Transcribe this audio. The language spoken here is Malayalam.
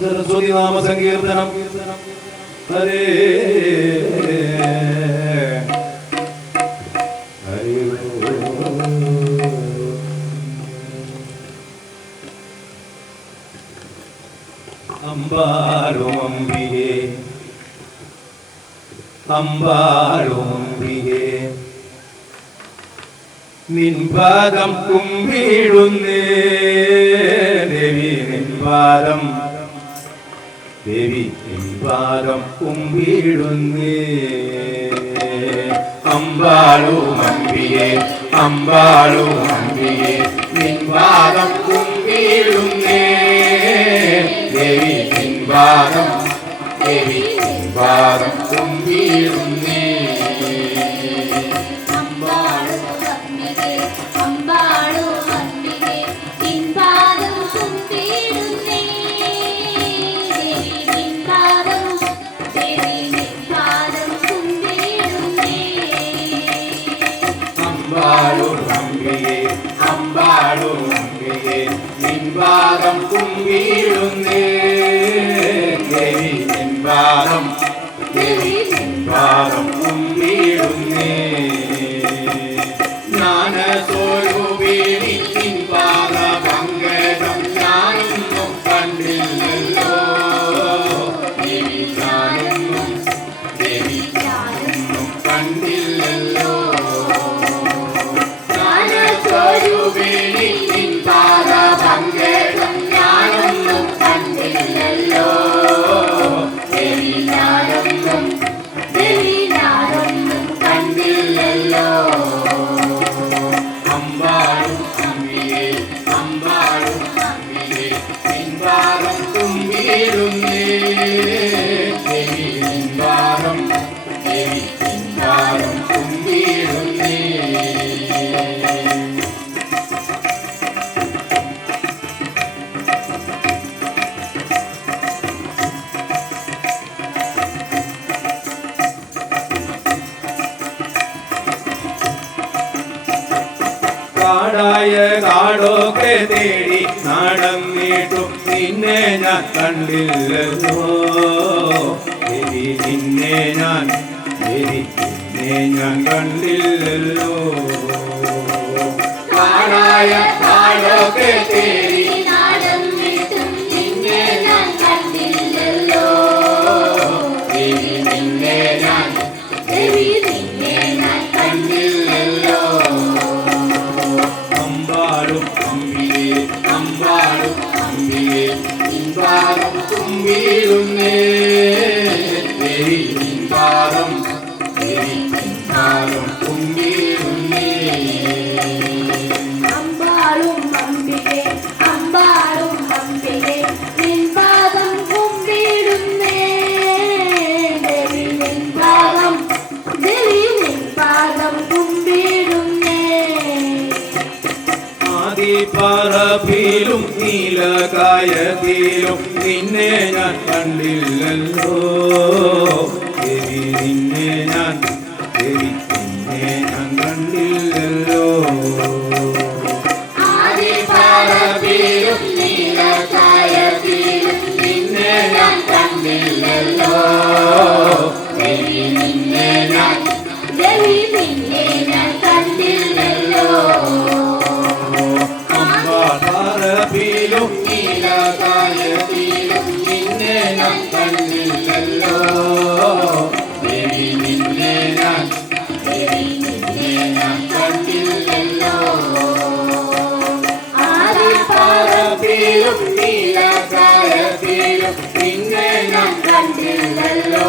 സരസ്വതി നാമ സങ്കീർത്തനം. ഹരേ ഹരി അമ്പാലും അംബികേ അമ്പാലും അംബികേ നിൻപാദം കുമ്പിടുന്നേ ദേവി നിൻപാദം ദേവി നിൻപാദം കുമ്പിടുന്നേ അമ്പാലും അംബികേ അമ്പാലും അംബികേ നിൻപാദം കുമ്പിടുന്നേ ദേവി നിൻപാദം ദേവി നിൻപാദം കുമ്പിടുന്നേ നിൻപാദം കുമ്പിടുന്നേ ദേവി നിൻപാദം ദേവി നിൻപാദം കുമ്പിടുന്നേ ജ്ഞാനസ്വരൂപിണി നിൻപാദ പങ്കജം ഞാനൊന്നും കണ്ടില്ലല്ലോ ദേവി ഞാനൊന്നും ദേവി ഞാനൊന്നും കണ്ടില്ലല്ലോ ജ്ഞാനസ്വരൂപിണി നിൻപാദ പങ്കജം ഞാനൊന്നും കണ്ടില്ലല്ലോ ദേവി ഞാനൊന്നും ദേവി ഞാനൊന്നും കണ്ടില്ലല്ലോ അമ്പാടും അമ്പികേ അമ്പാടും അമ്പികേ നിൻപാദം കുമ്പിടുന്നേ ദേവി നിൻപാദം ദേവി നിൻപാദം കുമ്പിടുന്നേ കാടായ കാടൊക്കെ തേടി നടന്നിട്ടും നിന്നെ ഞാൻ കണ്ടില്ലല്ലോ ദേവി നിന്നെ ഞാൻ ദേവി നിന്നെ ഞാൻ കണ്ടില്ലല്ലോ കാടായ കാടൊക്കെ തേടി നടന്നിട്ടും നിന്നെ ഞാൻ കണ്ടില്ലല്ലോ ദേവി നിന്നെ ഞാൻ ദേവി നിന്നെ ഞാൻ കണ്ടില്ലല്ലോ അമ്പാടും അമ്പികേ അമ്പാടും അമ്പികേ നിൻപാദം കുമ്പിടുന്നേ ദേവി നിൻപാദം ദേവി നിൻപാദം കുമ്പിടുന്നേ അമ്പാടും അമ്പികേ അമ്പാടും അമ്പികേ നിൻപാദം കുമ്പിടുന്നേ ദേവി നിൻപാദം ദേവി നിൻപാദം കുമ്പിടുന്നേ ആദിപറമ്പിലും നീലകായത്തിലും നിന്നെ ഞാൻ കണ്ടില്ലല്ലോ ദേവി നിന്നെ ഞാൻ ദേവി നിന്നെ ഞാൻ കണ്ടില്ലല്ലോ ആദിപറമ്പിലും നീലകായത്തിലും നിന്നെ ഞാൻ കണ്ടില്ലല്ലോ ദേവി നിന്നെ ഞാൻ ദേവി നിന്നെ ഞാൻ കണ്ടില്ലല്ലോ അമ്പാറമ്പിലും നീലകായത്തിലും നിന്നെ ഞാൻ കണ്ടില്ലല്ലോ ദേവി നിന്നെ ഞാൻ ദേവി നിന്നെ ഞാൻ കണ്ടില്ലല്ലോ ആദിപറമ്പിലും നീലകായത്തിലും നിന്നെ ഞാൻ കണ്ടില്ലല്ലോ